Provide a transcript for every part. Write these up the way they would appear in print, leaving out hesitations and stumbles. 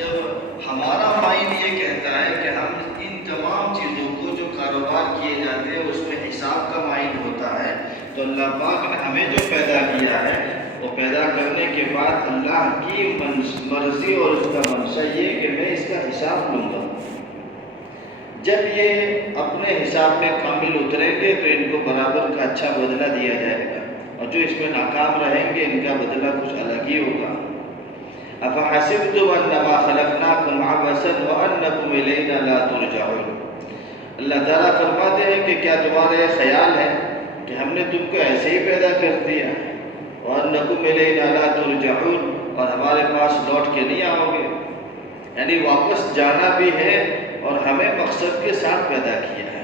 جب ہمارا مائنڈ یہ کہتا ہے کہ ہم ان تمام چیزوں کو جو کاروبار کیے جاتے ہیں اس میں حساب کا مائنڈ ہوتا ہے، تو اللہ پاک نے ہمیں جو پیدا کیا ہے وہ پیدا کرنے کے بعد اللہ کی مرضی اور اس کا منشا یہ کہ میں اس کا حساب لوں گا۔ جب یہ اپنے حساب میں کامل اتریں گے تو ان کو برابر کا اچھا بدلہ دیا جائے گا، اور جو اس میں ناکام رہیں گے ان کا بدلہ کچھ الگ ہی ہوگا۔ افحسبتم انما خلقناکم عبثا وانکم الینا لا ترجعون۔ اللہ تعالیٰ فرماتے ہیں کہ کیا تمہارا یہ خیال ہے کہ ہم نے تم کو ایسے ہی پیدا کر دیا، وانکم الینا لا ترجعون، اور ہمارے پاس لوٹ کے نہیں آؤ گے؟ یعنی واپس جانا بھی ہے اور ہمیں مقصد کے ساتھ پیدا کیا ہے۔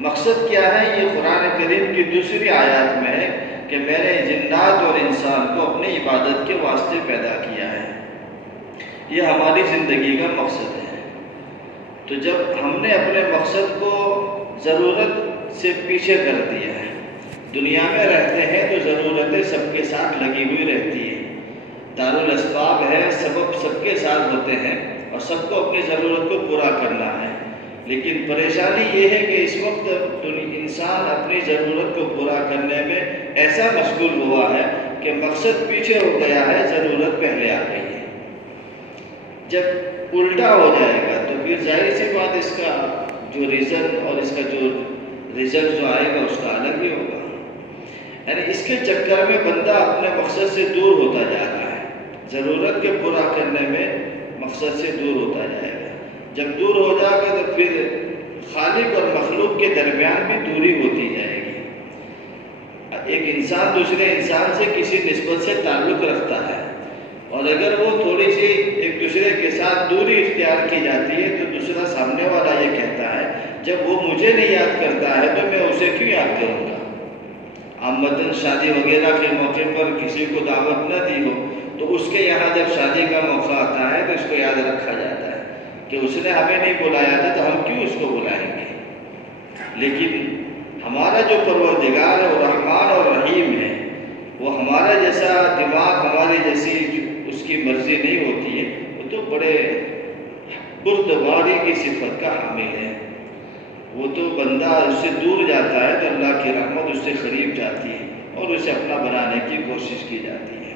مقصد کیا ہے؟ یہ قرآن کریم کی دوسری آیات میں ہے کہ میں نے جنات اور انسان کو اپنی عبادت کے واسطے پیدا کیا ہے۔ یہ ہماری زندگی کا مقصد ہے۔ تو جب ہم نے اپنے مقصد کو ضرورت سے پیچھے کر دیا ہے، دنیا میں رہتے ہیں تو ضرورتیں سب کے ساتھ لگی ہوئی رہتی ہیں، دارالاسباب ہے، سبب سب کے ساتھ ہوتے ہیں اور سب کو اپنی ضرورت کو پورا کرنا ہے، لیکن پریشانی یہ ہے کہ اس وقت انسان اپنی ضرورت کو پورا کرنے میں ایسا مشغول ہوا ہے کہ مقصد پیچھے ہو گیا ہے، ضرورت پہلے آ گئی ہے۔ جب الٹا ہو جائے گا تو پھر ظاہر سی بات اس کا جو ریزن اور اس کا جو رزلٹ جو آئے گا اس کا الگ ہی ہوگا۔ یعنی اس کے چکر میں بندہ اپنے مقصد سے دور ہوتا جا رہا ہے، ضرورت کے پورا کرنے میں مقصد سے دور ہوتا جائے گا۔ جب دور ہو جائے گا تو پھر خالق اور مخلوق کے درمیان بھی دوری ہوتی جائے گی۔ ایک انسان دوسرے انسان سے کسی نسبت سے تعلق رکھتا ہے، اور اگر وہ تھوڑی سی ایک دوسرے کے ساتھ دوری اختیار کی جاتی ہے تو دوسرا سامنے والا یہ کہتا ہے جب وہ مجھے نہیں یاد کرتا ہے تو میں اسے کیوں یاد کروں گا؟ عامةً شادی وغیرہ کے موقع پر کسی کو دعوت نہ دی ہو تو اس کے یہاں جب شادی کا موقع آتا ہے تو اس کو یاد رکھا جاتا ہے کہ اس نے ہمیں نہیں بلایا تھا تو ہم کیوں اس کو بلائیں گے؟ لیکن ہمارا جو پروردگار ہے وہ رحمان اور رحیم ہے، وہ ہمارا جیسا دماغ، ہماری جیسی اس کی مرضی نہیں ہوتی ہے، وہ تو بڑے بردباری کی صفت کا حامل ہے۔ وہ تو بندہ اس سے دور جاتا ہے تو اللہ کی رحمت اس سے قریب جاتی ہے اور اسے اپنا بنانے کی کوشش کی جاتی ہے۔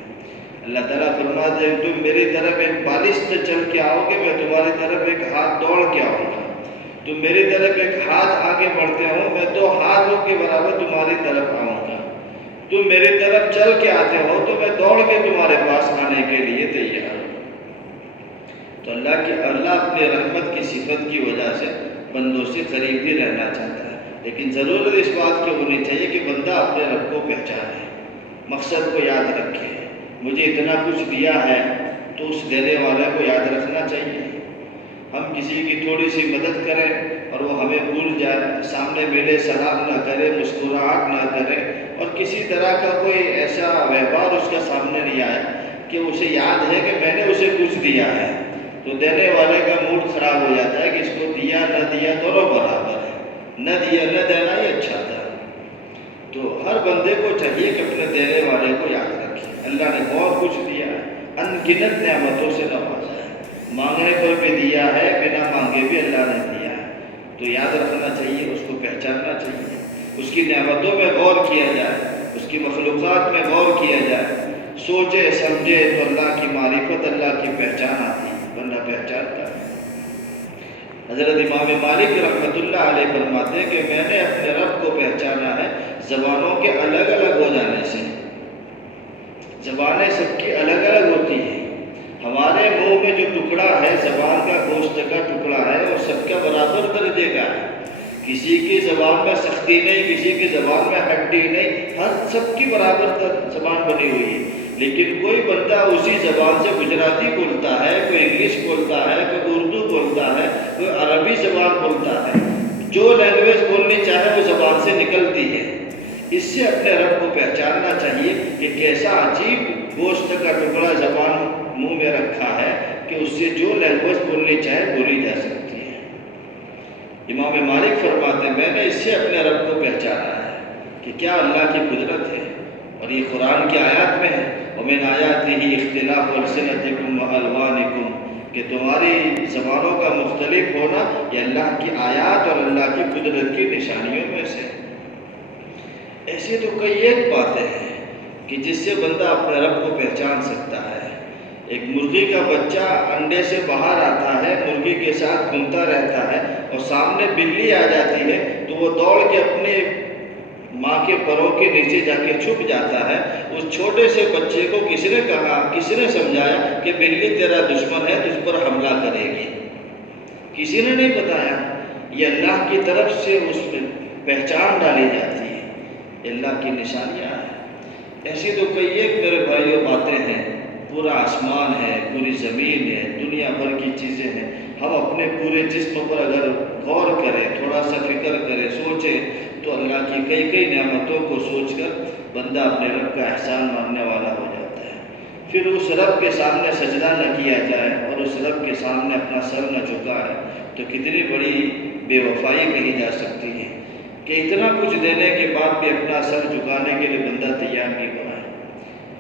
اللہ تعالیٰ فرماتے ہیں تم میری طرف ایک بالشت چل کے آؤ گے، میں تمہاری طرف ایک ہاتھ دوڑ کے آؤں گا۔ تم میری طرف ایک ہاتھ آگے بڑھتے ہو، میں 2 ہاتھوں کے برابر تمہاری طرف آؤں گا۔ تم میری طرف چل کے آتے ہو تو میں دوڑ کے تمہارے پاس آنے کے لیے تیار ہوں۔ تو اللہ اپنی رحمت کی صفت کی وجہ سے بندوں سے قریب بھی رہنا چاہتا ہے، لیکن ضرورت اس بات کی ہونی چاہیے کہ بندہ اپنے رب کو پہچانے، مقصد کو یاد رکھے۔ مجھے اتنا کچھ دیا ہے تو اس دینے والے کو یاد رکھنا چاہیے۔ ہم کسی کی تھوڑی سی مدد کریں اور وہ ہمیں بھول جائے، سامنے ملے سلام نہ کرے، مسکراہٹ نہ کرے، اور کسی طرح کا کوئی ایسا ویوہار اس کا سامنے نہیں آئے کہ اسے یاد ہے کہ میں نے اسے کچھ دیا ہے، تو دینے والے کا موڈ خراب ہو جاتا ہے کہ اس کو دیا نہ دیا دونوں برابر ہے، نہ دیا نہ دینا ہی اچھا تھا۔ تو ہر بندے کو چاہیے کہ اپنے دینے والے کو یاد رکھے۔ اللہ نے بہت کچھ دیا ہے، ان گنت نعمتوں سے نوازا ہے، مانگنے پر بھی دیا ہے، بنا مانگے بھی اللہ نے دیا ہے، تو یاد رکھنا چاہیے، اس کو پہچاننا چاہیے، اس کی نعمتوں میں غور کیا جائے، اس کی مخلوقات میں غور کیا جائے، سوچے سمجھے تو اللہ کی معرفت، اللہ کی پہچان آتی ہے، بندہ پہچانتا ہے۔ حضرت امام مالک رحمۃ اللہ علیہ فرماتے ہیں کہ میں نے اپنے رب کو پہچانا ہے زبانوں کے الگ الگ ہو جانے سے۔ زبانیں سب کی الگ الگ ہوتی ہیں، ہمارے منہ میں جو ٹکڑا ہے، زبان کا گوشت کا ٹکڑا ہے، وہ سب کا برابر درجے کا ہے، کسی کی زبان میں سختی نہیں، کسی کی زبان میں ہڈی نہیں، سب کی برابر زبان بنی ہوئی ہے، لیکن کوئی بندہ اسی زبان سے گجراتی بولتا ہے، کوئی انگلش بولتا ہے، کوئی اردو بولتا ہے، کوئی عربی زبان بولتا ہے، جو لینگویج بولنی چاہے وہ زبان سے نکلتی ہے۔ اس سے اپنے رب کو پہچاننا چاہیے کہ کیسا عجیب گوشت کا ٹکڑا زبان منہ میں رکھا ہے کہ اس سے جو لینگویج بولنی چاہے بولی جا سکتی ہے۔ امام مالک فرماتے ہیں میں نے اس سے اپنے رب کو پہچانا ہے کہ کیا اللہ کی قدرت ہے، اور یہ قرآن کی آیات میں ہے، وَمِنْ آیَاتِهِ اخْتِلَافُ أَلْسِنَتِكُمْ وَأَلْوَانِكُمْ، کہ تمہاری زبانوں کا مختلف ہونا یہ اللہ کی آیات اور اللہ کی قدرت کی نشانیوں میں سے۔ ایسی تو کئی ایک باتیں ہیں کہ جس سے بندہ اپنے رب کو پہچان سکتا ہے۔ ایک مرغی کا بچہ انڈے سے باہر آتا ہے، مرغی کے ساتھ گھومتا رہتا ہے اور سامنے بلی آ جاتی ہے تو وہ دوڑ کے اپنے ماں کے پروں کے نیچے جا کے چھپ جاتا ہے۔ اس چھوٹے سے بچے کو کسی نے کہا، کسی نے سمجھایا کہ بلی تیرا دشمن ہے، تجھ پر حملہ کرے گی؟ کسی نے نہیں بتایا۔ یہ اللہ کی طرف سے اس پہ پہچان ڈالی جاتی ہے، یہ اللہ کی نشانیاں ہیں۔ ایسی تو کئی ایک میرے بھائیوں باتیں ہیں، پورا آسمان ہے، پوری زمین ہے، دنیا بھر کی چیزیں ہیں۔ ہم اپنے پورے جسم پر اگر غور کریں، تھوڑا سا فکر کریں، سوچیں تو اللہ کی کئی کئی نعمتوں کو سوچ کر بندہ اپنے رب کا احسان ماننے والا ہو جاتا ہے۔ پھر اس رب کے سامنے سجدہ نہ کیا جائے اور اس رب کے سامنے اپنا سر نہ جھکائے تو کتنی بڑی بے وفائی کہی جا سکتی ہے کہ اتنا کچھ دینے کے بعد بھی اپنا سر جھکانے کے لیے بندہ تیار نہیں بنا ہے۔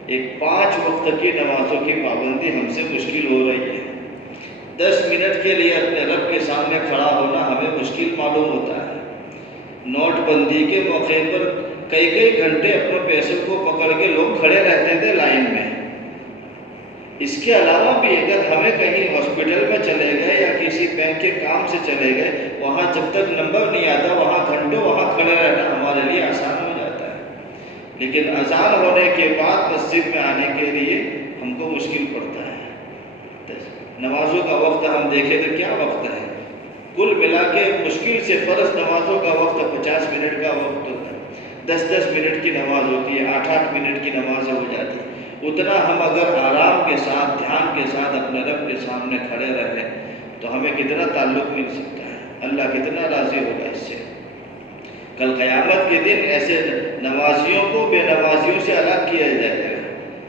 ایک 5 وقت کی نمازوں کی پابندی ہم سے مشکل ہو رہی ہے۔ 10 منٹ کے لیے اپنے رب کے سامنے کھڑا ہونا ہمیں مشکل معلوم ہوتا ہے۔ نوٹ بندی کے موقع پر کئی کئی گھنٹے اپنے پیسوں کو پکڑ کے لوگ کھڑے رہتے تھے لائن میں۔ اس کے علاوہ بھی اگر ہمیں کہیں ہاسپٹل میں چلے گئے یا کسی بینک کے کام سے چلے گئے، وہاں جب تک نمبر نہیں آتا وہاں گھنٹوں وہاں کھڑے رہنا ہمارے لیے آسان ہو جاتا ہے، لیکن اذان ہونے کے بعد مسجد میں آنے کے لیے ہم کو مشکل پڑتا ہے۔ نمازوں کا وقت ہم دیکھیں تو کیا وقت ہے؟ کل ملا کے مشکل سے فرض نمازوں کا وقت 50 منٹ کا وقت ہوتا ہے، 10-10 منٹ کی نماز ہوتی ہے، 8-8 منٹ کی نماز ہو جاتی ہے۔ اتنا ہم اگر آرام کے ساتھ، دھیان کے ساتھ اپنے رب کے سامنے کھڑے رہیں تو ہمیں کتنا تعلق مل سکتا ہے، اللہ کتنا راضی ہوگا اس سے۔ کل قیامت کے دن ایسے نمازیوں کو بے نمازیوں سے الگ کیا جائے گا،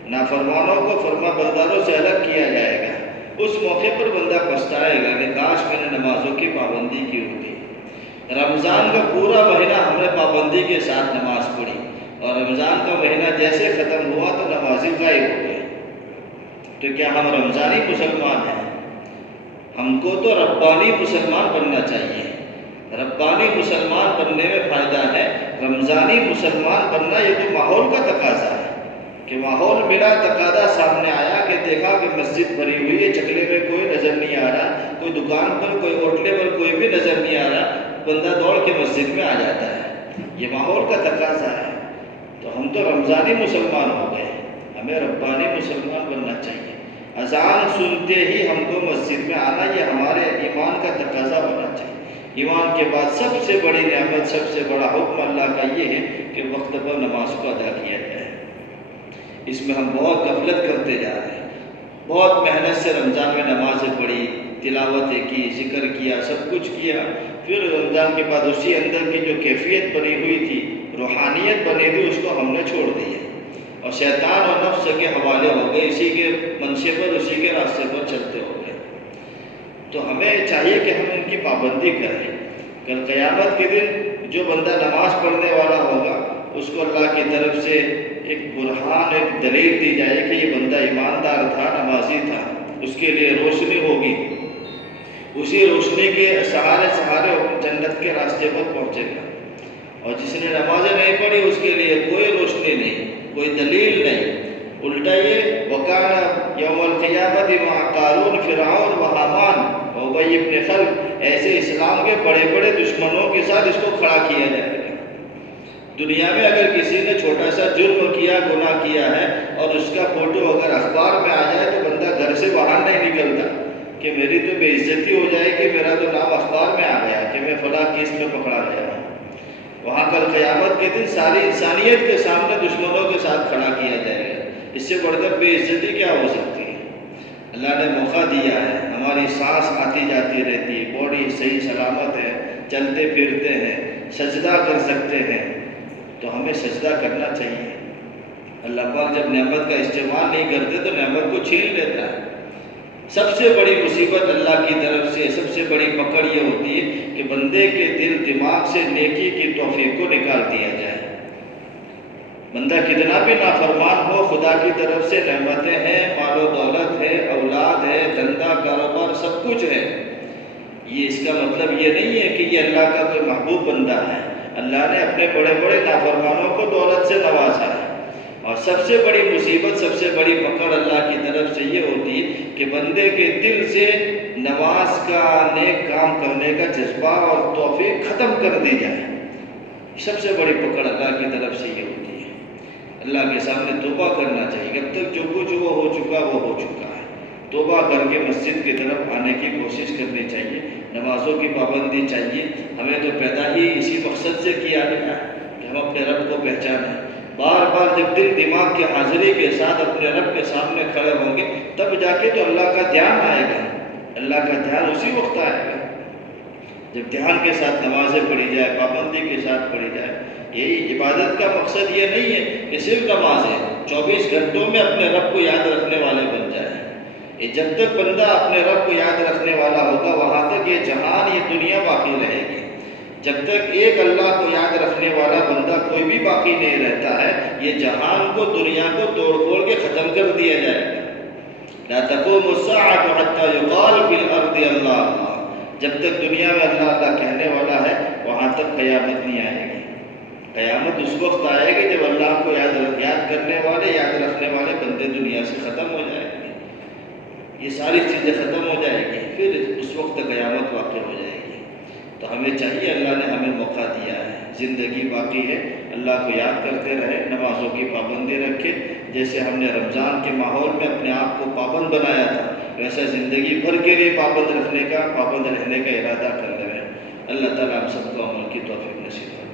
نافرمانوں کو فرما برداروں سے الگ کیا جائے گا۔ اس موقع پر بندہ پچھتائے گا کہ کاش میں نے نمازوں کی پابندی کی ہوتی۔ رمضان کا پورا مہینہ ہم نے پابندی کے ساتھ نماز پڑھی اور رمضان کا مہینہ جیسے ختم ہوا تو نمازی غائب ہو گئے، تو کیا ہم رمضانی مسلمان ہیں؟ ہم کو تو ربانی مسلمان بننا چاہیے۔ ربانی مسلمان بننے میں فائدہ ہے، رمضانی مسلمان بننا یہ تو ماحول کا تقاضا ہے کہ ماحول ملا، تقاضا سامنے آیا کہ دیکھا کہ مسجد بھری ہوئی ہے، چکلے میں کوئی نظر نہیں آ رہا، کوئی دکان پر، کوئی ہوٹلے پر کوئی بھی نظر نہیں آ رہا، بندہ دوڑ کے مسجد میں آ جاتا ہے، یہ ماحول کا تقاضا ہے۔ تو ہم تو رمضانی مسلمان ہو گئے، ہمیں ربانی مسلمان بننا چاہیے۔ اذان سنتے ہی ہم کو مسجد میں آنا یہ ہمارے ایمان کا تقاضا ہونا چاہیے۔ ایمان کے بعد سب سے بڑی نعمت، سب سے بڑا حکم اللہ کا یہ ہے کہ وقت پر نماز کو ادا کیا جائے۔ اس میں ہم بہت غفلت کرتے جا رہے ہیں، بہت محنت سے رمضان میں نمازیں پڑھی، تلاوتیں کی، ذکر کیا، سب کچھ کیا، پھر رمضان کے بعد اسی اندر کی جو کیفیت بنی ہوئی تھی، روحانیت بنی تھی، اس کو ہم نے چھوڑ دی ہے اور شیطان اور نفس کے حوالے ہو گئے، اسی کے منشے پر، اسی کے راستے پر چلتے ہو گئے۔ تو ہمیں چاہیے کہ ہم ان کی پابندی کریں۔ کل قیامت کے دن جو بندہ نماز پڑھنے والا ہوگا اس کو اللہ کی طرف سے ایک برہان، ایک دلیل دی جائے کہ یہ بندہ ایماندار تھا، نمازی تھا، اس کے لیے روشنی ہوگی، اسی روشنی کے سہارے سہارے جنت کے راستے پر پہنچے گا۔ اور جس نے نمازیں نہیں پڑھی اس کے لیے کوئی روشنی نہیں، کوئی دلیل نہیں، الٹا یہ وَكَانَ يَوْمَ الْقِيَامَةِ مَعَ قَارُونَ فِرْعَوْنَ وَحَامَانَ وَأُبَيِّ بْنِ خَلْفَ، ایسے اسلام کے بڑے بڑے دشمنوں کے ساتھ اس کو کھڑا کیا جائے گا۔ دنیا میں اگر کسی نے چھوٹا سا جرم کیا، گناہ کیا ہے اور اس کا فوٹو اگر اخبار میں آ جائے تو بندہ گھر سے باہر نہیں نکلتا کہ میری تو بے عزتی ہو جائے کہ میرا تو نام اخبار میں آ گیا کہ میں فلاں کیس میں پکڑا گیا ہوں۔ وہاں کل قیامت کے دن ساری انسانیت کے سامنے دشمنوں کے ساتھ کھڑا کیا جائے گا، اس سے بڑھ کر بے عزتی کیا ہو سکتی ہے؟ اللہ نے موقع دیا ہے، ہماری سانس آتی جاتی رہتی ہے، باڈی صحیح سلامت ہے، چلتے پھرتے ہیں، سجدہ کر سکتے ہیں، تو ہمیں سجدہ کرنا چاہیے۔ اللہ پاک جب نعمت کا استعمال نہیں کرتے تو نعمت کو چھین لیتا ہے۔ سب سے بڑی مصیبت اللہ کی طرف سے، سب سے بڑی پکڑ یہ ہوتی ہے کہ بندے کے دل دماغ سے نیکی کی توفیق کو نکال دیا جائے۔ بندہ کتنا بھی نافرمان ہو، خدا کی طرف سے نعمتیں ہیں، مال و دولت ہے، اولاد ہے، دھندا کاروبار کچھ ہے. یہ اس کا مطلب یہ نہیں ہے کہ یہ اللہ کا کوئی محبوب بندہ ہے. اللہ نے اپنے بڑے بڑے نافرمانوں کو دولت سے نوازا ہے. اور سب سے بڑی مصیبت، سب سے بڑی پکڑ اللہ کی طرف سے یہ ہوتی ہے کہ بندے کے دل سے نماز کا، نیک کام کرنے کا جذبہ اور توفیق ختم کر دی جائے. سب سے بڑی پکڑ اللہ کی طرف سے یہ ہوتی ہے. اللہ کے سامنے توبہ کرنا چاہیے. جب تک جو کچھ وہ ہو چکا وہ ہو چکا ہے. توبہ کر کے مسجد کی طرف آنے کی کوشش کرنی چاہیے. نمازوں کی پابندی چاہیے. ہمیں تو پیدا ہی اسی مقصد سے کیا گیا کہ ہم اپنے رب کو پہچانیں. بار بار جب دل دماغ کی حاضری کے ساتھ اپنے رب کے سامنے کھڑے ہوں گے تب جا کے تو اللہ کا دھیان آئے گا. اللہ کا دھیان اسی وقت آئے گا جب دھیان کے ساتھ نمازیں پڑھی جائے، پابندی کے ساتھ پڑھی جائے. یہی عبادت کا مقصد یہ نہیں ہے کہ صرف نمازیں 24 گھنٹوں میں اپنے رب کو یاد رکھنے والے بن جائیں. یہ جب تک بندہ اپنے رب کو یاد رکھنے والا ہوگا وہاں تک یہ جہان، یہ دنیا باقی رہے گی. جب تک ایک اللہ کو یاد رکھنے والا بندہ کوئی بھی باقی نہیں رہتا ہے یہ جہان کو، دنیا کو توڑ پھوڑ کے ختم کر دیا جائے گا. لا تقوم الساعة حتى يقال في الأرض اللہ اللہ. جب تک دنیا میں اللہ اللہ کہنے والا ہے وہاں تک قیامت نہیں آئے گی. قیامت اس وقت آئے گی جب اللہ کو یاد کرنے والے، یاد رکھنے والے بندے دنیا سے ختم ہو جائیں گے. یہ ساری چیزیں ختم ہو جائیں گی، پھر اس وقت قیامت واقع ہو جائے گی. تو ہمیں چاہیے، اللہ نے ہمیں موقع دیا ہے، زندگی باقی ہے، اللہ کو یاد کرتے رہے، نمازوں کی پابندی رکھے. جیسے ہم نے رمضان کے ماحول میں اپنے آپ کو پابند بنایا تھا ویسا زندگی بھر کے لیے پابند رہنے کا ارادہ کر رہے ہیں. اللہ تعالیٰ ہم سب کو عمل کی توفیق نصیب کرے.